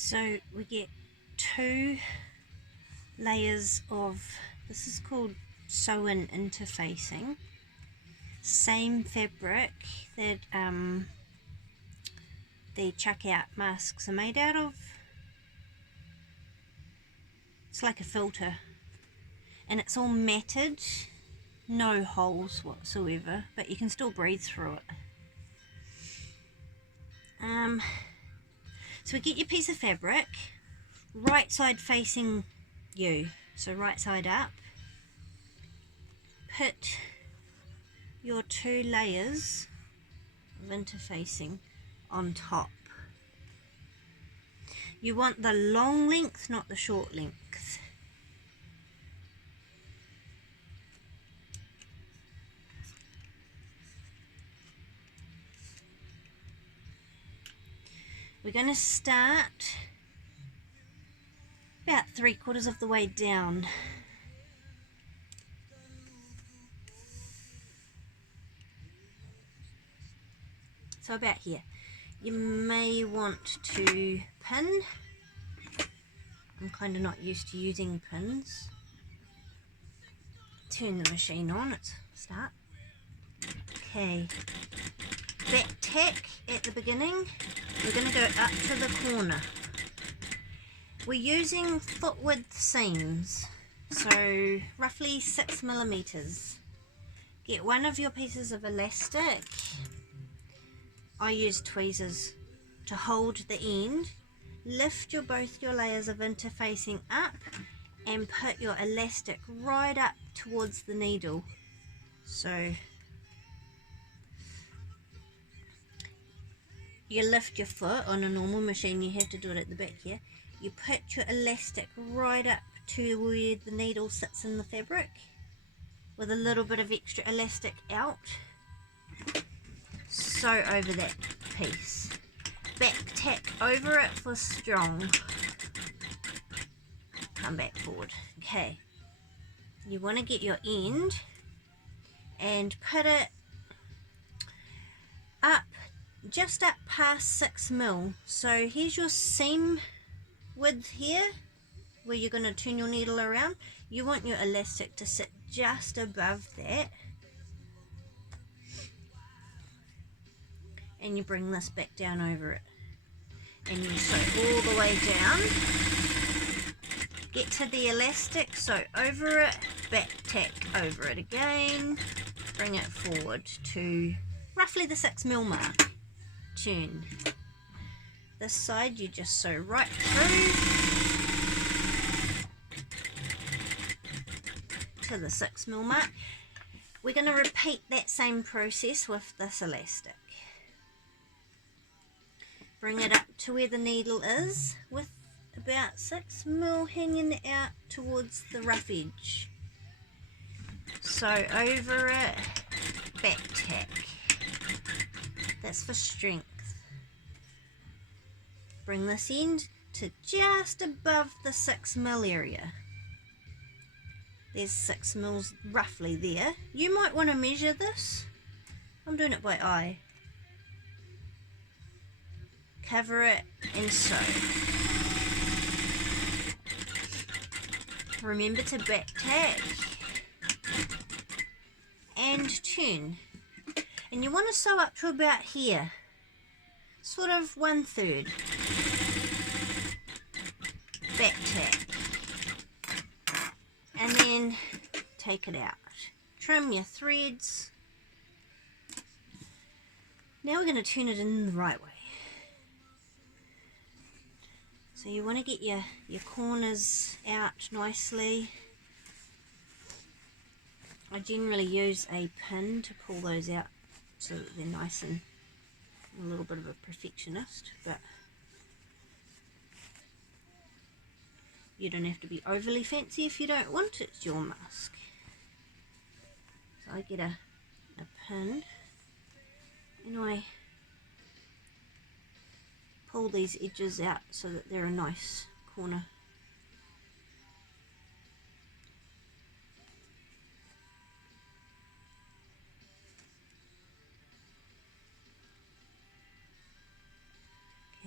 So we get 2 layers of, this is called sew-in interfacing, same fabric that the chuck out masks are made out of. It's like a filter, and it's all matted, no holes whatsoever, but you can still breathe through it. So we get your piece of fabric, right side facing you, so right side up. Put your 2 layers of interfacing on top. You want the long length, not the short length. We're going to start about 3/4 of the way down. So about here. You may want to pin. I'm kind of not used to using pins. Turn the machine on, let's start. Okay, back tack at the beginning. We're going to go up to the corner. We're using foot width seams, so roughly 6 millimeters. Get one of your pieces of elastic. I use tweezers to hold the end. Lift both your layers of interfacing up and put your elastic right up towards the needle. So you lift your foot. On a normal machine you have to do it at the back here. You put your elastic right up to where the needle sits in the fabric with a little bit of extra elastic out. Sew over that piece. Back tack over it for strong. Come back forward. Okay. You want to get your end and put it up, just up past 6 mil. So here's your seam width here, where you're going to turn your needle around. You want your elastic to sit just above that. And you bring this back down over it. And you sew all the way down. Get to the elastic, sew over it, back tack over it again. Bring it forward to roughly the 6 mil mark. Turn. This side you just sew right through to the 6 mil mark. We're going to repeat that same process with this elastic. Bring it up to where the needle is with about 6 mil hanging out towards the rough edge. Sew over it, back tack. That's for strength. Bring this end to just above the 6 mil area. There's 6 mils roughly there. You might want to measure this. I'm doing it by eye. Cover it and sew. Remember to back tack and turn. And you want to sew up to about here, sort of 1/3. Back tack. And then take it out. Trim your threads. Now we're going to turn it in the right way. So you want to get your corners out nicely. I generally use a pin to pull those out so that they're nice, and I'm a little bit of a perfectionist, but you don't have to be overly fancy if you don't want it. It's your mask. So I get a pin and I pull these edges out so that they're a nice corner.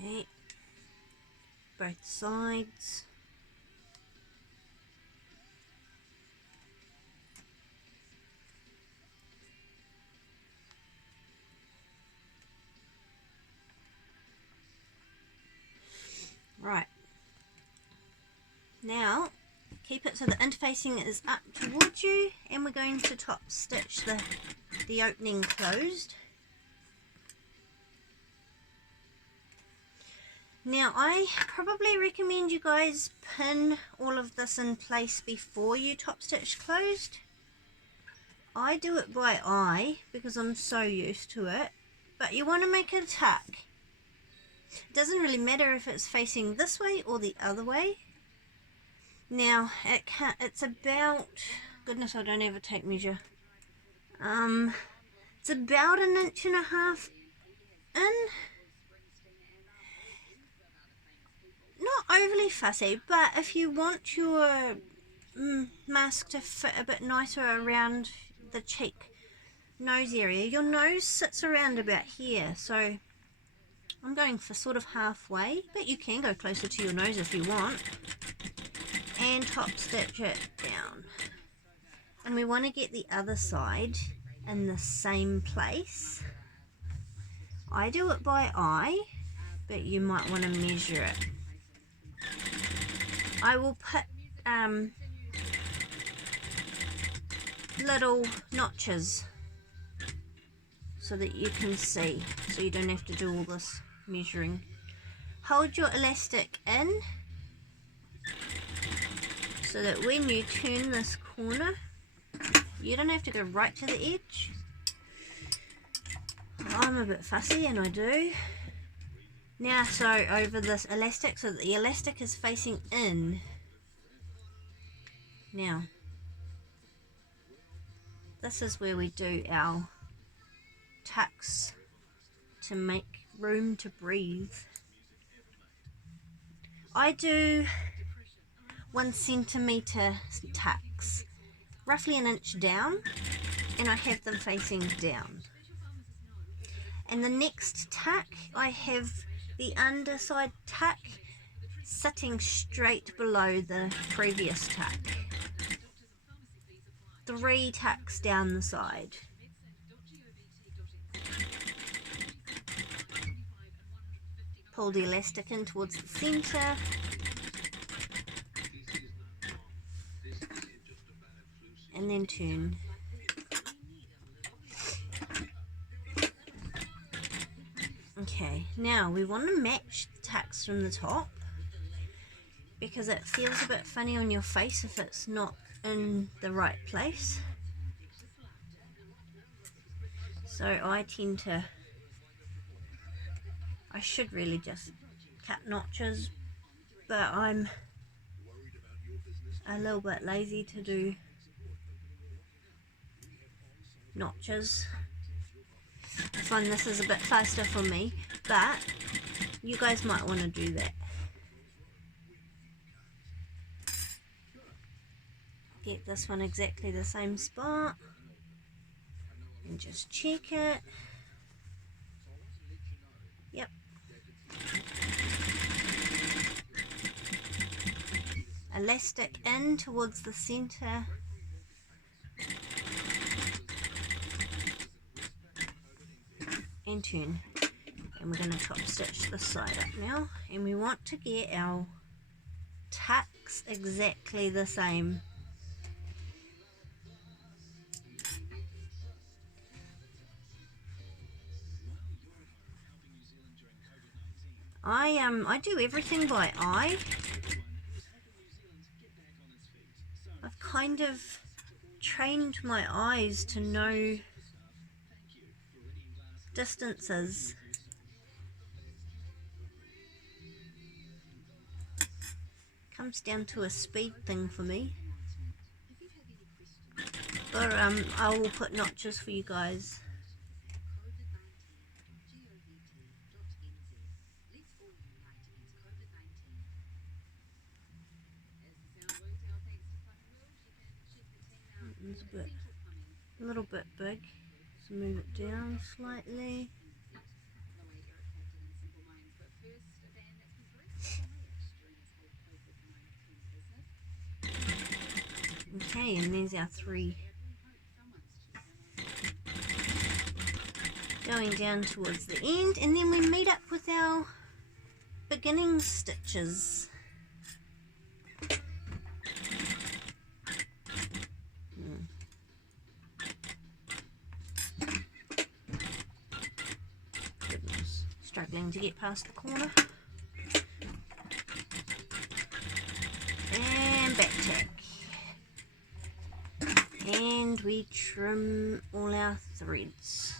Okay, both sides. Right, now keep it so the interfacing is up towards you, and we're going to top stitch the opening closed. Now I probably recommend you guys pin all of this in place before you top stitch closed. I do it by eye because I'm so used to it, but you want to make a tuck. It doesn't really matter if it's facing this way or the other way. Now it's about, goodness, I don't ever take measure. It's about 1.5 inches in. Not overly fussy, but if you want your mask to fit a bit nicer around the cheek nose area, your nose sits around about here, so I'm going for sort of halfway, but you can go closer to your nose if you want, and top stitch it down. And we want to get the other side in the same place. I do it by eye, but you might want to measure it. I will put little notches so that you can see, so you don't have to do all this measuring. Hold your elastic in so that when you turn this corner, you don't have to go right to the edge. I'm a bit fussy and I do. Now, so over this elastic, so that the elastic is facing in. Now, this is where we do our tucks to make room to breathe. I do 1 centimeter tucks, roughly 1 inch down, and I have them facing down. And the next tuck, I have the underside tuck sitting straight below the previous tuck. 3 tucks down the side. Pull the elastic in towards the center. And then turn. Okay, now we want to match the tucks from the top, because it feels a bit funny on your face if it's not in the right place. So I should really just cut notches, but I'm a little bit lazy to do notches. I find this is a bit faster for me, but you guys might want to do that. Get this one exactly the same spot and just check it. Yep. Elastic in towards the center. And turn. And we're going to top stitch this side up now, and we want to get our tucks exactly the same. I do everything by eye. I've kind of trained my eyes to know distances. Comes down to a speed thing for me. But I will put notches for you guys. It's a little bit big, so move it down slightly. Okay, and there's our 3 going down towards the end, and then we meet up with our beginning stitches. Goodness, struggling to get past the corner. And back tack. And we trim all our threads.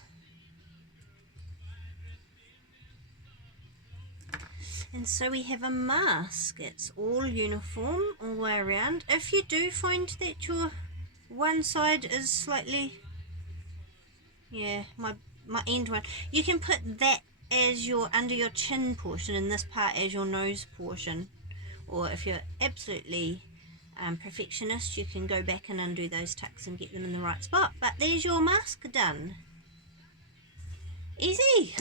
And so we have a mask. It's all uniform all the way around. If you do find that your one side is slightly, yeah, my end one, you can put that as your under your chin portion and this part as your nose portion. Or if you're absolutely perfectionist, you can go back and undo those tucks and get them in the right spot. But there's your mask done. Easy.